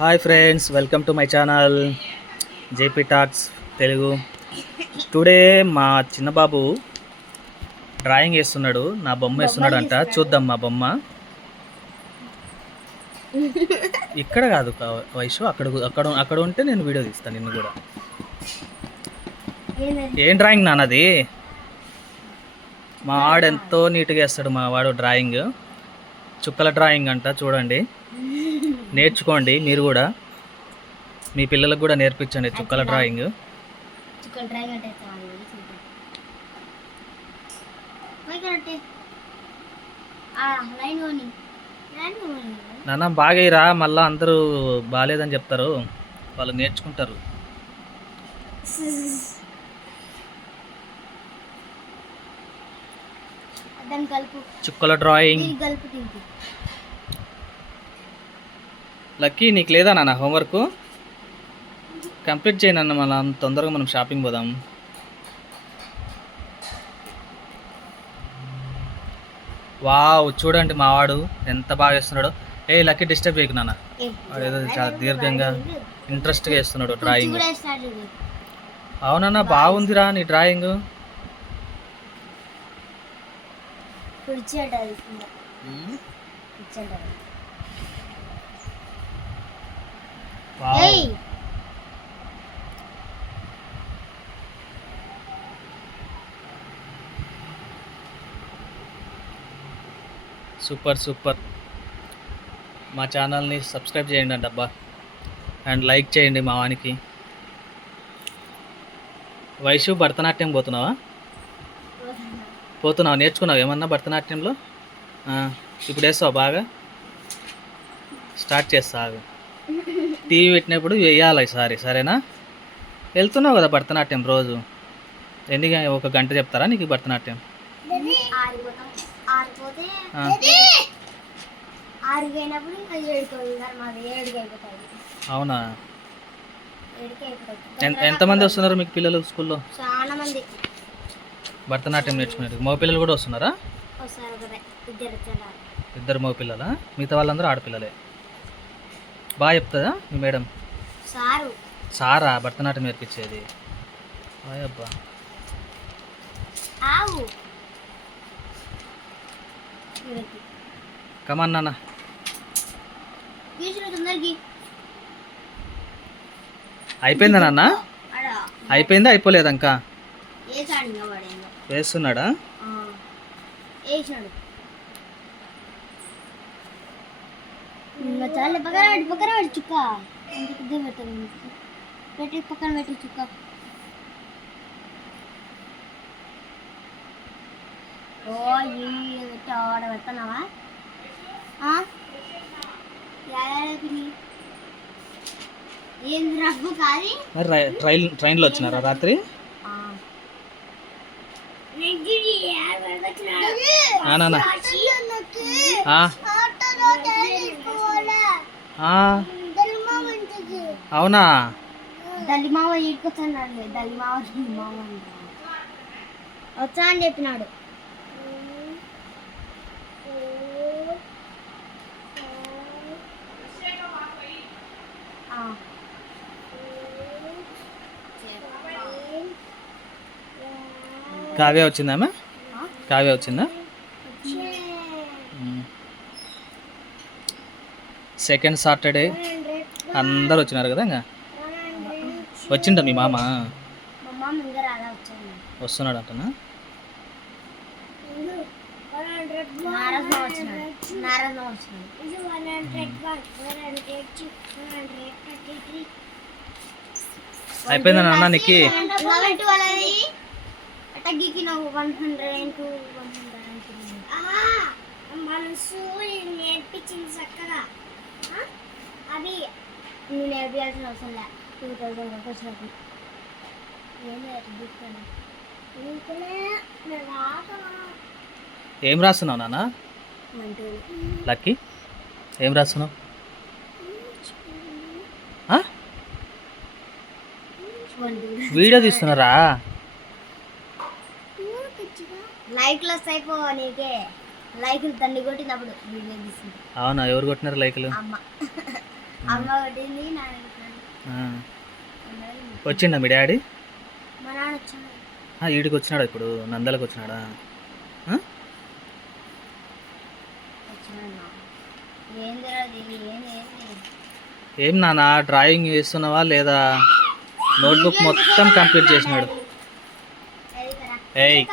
Hi friends welcome to my channel JP talks Telugu. Today మా చిన్న బాబు drawing వేస్తున్నాడు నా బొమ్మ వేస్తున్నాడు అంట చూద్దాం మా బొమ్మ. ఇక్కడ కాదు వైషు అక్కడ అక్కడ అక్కడ ఉంటే నేను వీడియో తీస్తాను నిన్ను కూడా. ఏం డ్రాయింగ్ నాన్నది? మా వాడు ఎంతో నీట్గా వేస్తాడు మా వాడు డ్రాయింగ్. చుక్కల డ్రాయింగ్ అంట చూడండి. నేర్చుకోండి మీరు కూడా. మీ పిల్లలకు కూడా నేర్పించండి చుక్కల డ్రాయింగ్. నాన్న బాగా రా మళ్ళీ అందరూ బాగాలేదని చెప్తారు. వాళ్ళు నేర్చుకుంటారు. చుక్కల డ్రాయింగ్. లక్కీ నీకు లేదా నాన్న హోంవర్క్ కంప్లీట్ చేయను అన్న మళ్ళీ అంత తొందరగా మనం షాపింగ్ పోదాం. వావ్ చూడండి మా వాడు ఎంత బాగా వేస్తున్నాడు ఏ లక్కీ డిస్టర్బ్ చేయకు నాన్న. వాడు ఏదో చాలా దీర్ఘంగా ఇంట్రెస్ట్గా వేస్తున్నాడు డ్రాయింగ్ అవునన్నా బాగుందిరా నీ డ్రాయింగ్ కుర్చీ అంటారు కుర్చీ అంటారు వావ్. ఏయ్ సూపర్ సూపర్ మా ఛానల్ని సబ్స్క్రైబ్ చేయండి అంట అబ్బా. అండ్ లైక్ చేయండి మా వానికి. వైషు భరతనాట్యం పోతున్నావా? పోతున్నావా? నేర్చుకున్నావు? ఏమన్నా భరతనాట్యంలో? ఇప్పుడు వేస్తావు బాగా? స్టార్ట్ చేస్తా ఆగు. టీవీ పెట్టినప్పుడు వేయాలి ఈసారి సరేనా? వెళ్తున్నావు కదా భరతనాట్యం రోజు. ఎన్ని ఒక గంట చెప్తారా నీకు భరతనాట్యం? అవునా? ఎంతమంది వస్తున్నారు మీకు పిల్లలు స్కూల్లో? చాలా మంది భరతనాట్యం నేర్చుకునేది మగ పిల్లలు కూడా వస్తున్నారా? ఇద్దరు మగ పిల్లలా? మిగతా వాళ్ళందరూ ఆడపిల్లలే. బాగా చెప్తుందా మీ మేడం? సారు. సారా? భరతనాట్యం నేర్పించేది. అబ్బా. ఆవు. కమాన్ నాన్న. అయిపోయిందా నాన్న? అయిపోయిందా అయిపోలేదా ఇంకా? వేస్తున్నాడా? ఇంకా చాలే పక్కన పెట్టి పక్కన పెట్టి చుక్క. ఇంత పెద్ద పెట్టదు పెట్టి పక్కన పెట్టి చుక్క. ఓ ఈ పెట్టి ఆడ పెడుతున్నావా ట్రైన్ ట్రైన్లో వచ్చినారా రాత్రి? ఆ, అవునా దల్లి మావ ఈడుకొచ్చాడు దల్లి మావ దల్లి మావ అంటాడు. వచ్చా అని చెప్పినాడు. కావ్య వచ్చిందా? కావ్య వచ్చిందా? సెకండ్ సాటర్డే అందరు వచ్చినారు కదా ఇంకా? వచ్చిండ మీ మామ? వస్తున్నాడు అంటనా అయిపోయిందా నాన్న నీకు మనసు నేర్పించింది చక్కగా అవి నువ్వు నేర్పించాల్సిన అవసరం లే. టూ థౌసండ్ వరకు. వచ్చినప్పుడు ఏం రాస్తున్నావు నాన్న? లక్కీ? ఏం రాస్తున్నావు? వీడియో తీస్తున్నారా? లైక్లు వస్తాయి పో నీకే. లైకులు తండ్రి కొట్టినప్పుడు వీడియో అవునా ఎవరు కొట్టినారు లైకులు? అమ్మ. వచ్చిండా మీ డాడీ? ఈడికి వచ్చినాడా ఇప్పుడు? నందలకు వచ్చినాడా? ఏం నాన్న డ్రాయింగ్ చేస్తున్నావా లేదా? నోట్బుక్ మొత్తం కంప్లీట్ చేసినాడు. ఏయ్.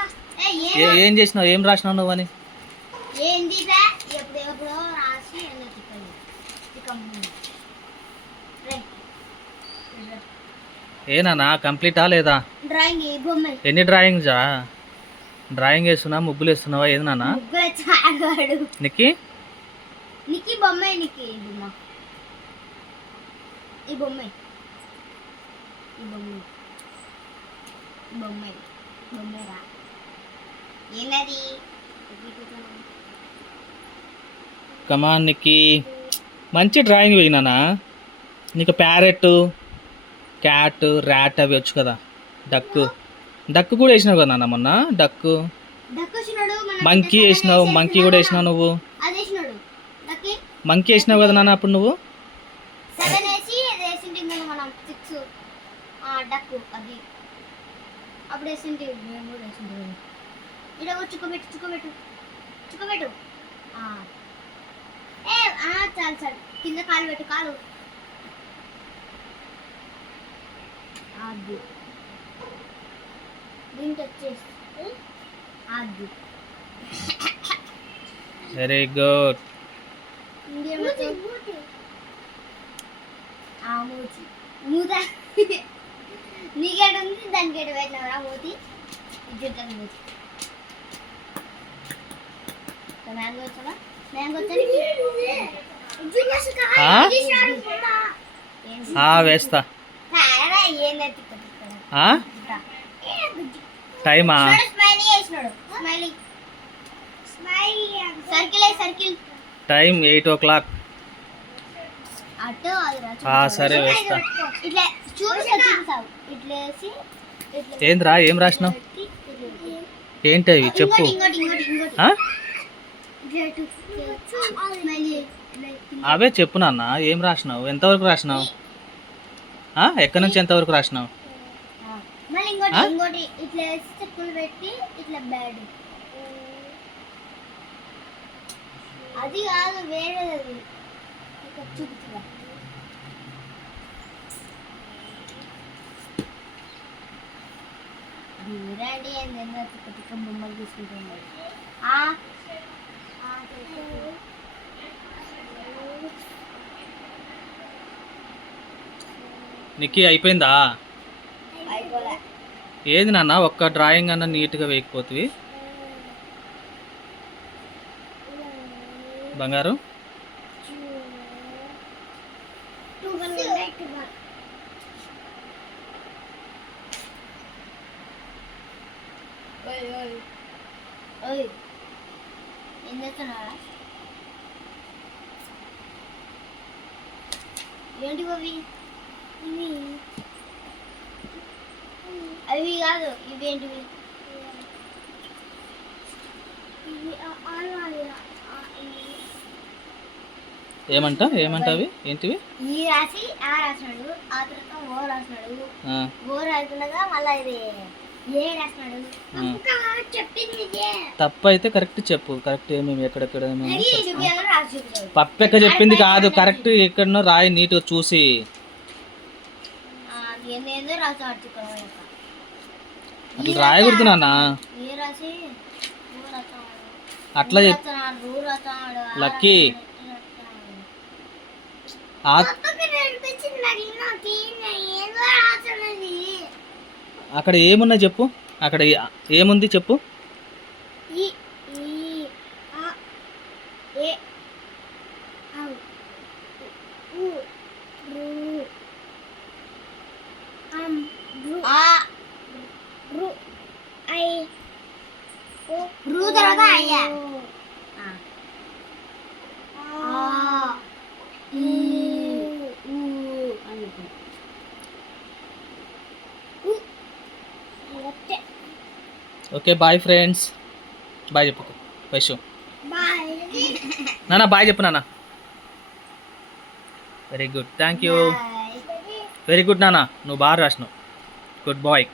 ఏ- ఏం చేసినావు? ఏం రాసినావు నువ్వు ఏ నాన్న కంప్లీటా లేదా? డ్రాయింగ్ ఎన్ని డ్రాయింగ్సా? డ్రాయింగ్ వేస్తున్నా ముగ్గులు వేస్తున్నావా? ఏది నాన్న? ముగ్గురు చాగాడు నీకి నీకు బొమ్మ నీకు ఈ బొమ్మ. ఈ బొమ్మ. ఈ బొమ్మ. ఈ బొమ్మ. బొమ్మ రా ఏంటది కమాన్ నీకి మంచి డ్రాయింగ్ వేయినానా నీకు ప్యారెట్ క్యాట్ ర్యాట్ అవి వచ్చు కదా. డక్ డక్ కూడా వేసినావు కదా నాన్న మొన్న? డక్ మంకీ వేసినావు మంకీ కూడా వేసినావు నువ్వు? మంకీ వేసినావు కదా నాన్న అప్పుడు నువ్వు? చాలు చాలు. కింద కాలు పెట్టు కాలు. అది దీనికి వచ్చేసి వెరీ గుడ్ ఇంకేమొచ్చు ఆ మూతి. మూత. నీకేట ఉంది దానికి ఎటు పెట్టినవరా మూతి. ఇద్దరు మూతి మ్యాంగో వేస్తా? టైమా? స్మైలీ వేసినాడు smiley. Smiley circle circle. Time eight o'clock. సరే వేస్తా. ఏంద్రా ఏం రాసినావు. ఏంటి అవి? చెప్పు. అవే చెప్పు నాన్న ఏం రాసినావు? ఎంతవరకు రాసినావు? ఎక్కడి నుంచి రాసినావు? పెట్టి ఇట్లా బ్యాడ్ అది కాదు వేరేది. చూడండి తిక్క తిక్క బొమ్మలు తీసుకుంటున్నాడు. ఆ? ఆ, తెలుసు. నీకు అయిపోయిందా ఏది నాన్న ఒక్క డ్రాయింగ్ అన్న నీట్గా వేయకపోతుంది బంగారు? ఏం చేస్తున్నారా ఏంటి అవి ఇవి అవి కాదు ఇవి ఏంటివి ఇవి ఏమంట ఏమంట? అవి ఏంటివి? ఈ రాసి ఆ రాసినాడు ఆ తర్వాత ఓ రాసినాడు ఆ, ఓ మళ్ళీ ఇది ఏ రాసినాడు. చెప్పింది తప్పు అయితే కరెక్ట్ చెప్పు. కరెక్ట్ ఏమేమి ఎక్కడెక్కడ పప్పెక్క చెప్పింది కాదు. కరెక్ట్ ఎక్కడనో రాయి నీట్గా చూసి. రాసి అట్లా రాయకూడదు నాన్న. అట్లా లక్కీ. అక్కడ ఏమున్నా చెప్పు? అక్కడ ఏముంది చెప్పు ఈ ఈ ఆ ఏ ఔ ఉ రు అం రు ఆ రు ఐ ఓ రు తర్వాత అయ్యా ఆ ఈ ఉ అని ఉ okay okay bye friends. Bye చెప్పు. వైషు నాన్న బాయ్ చెప్పు నాన్న very good. Thank you. Very good నాన్న నువ్వు బాగా రాసినావు. Good boy.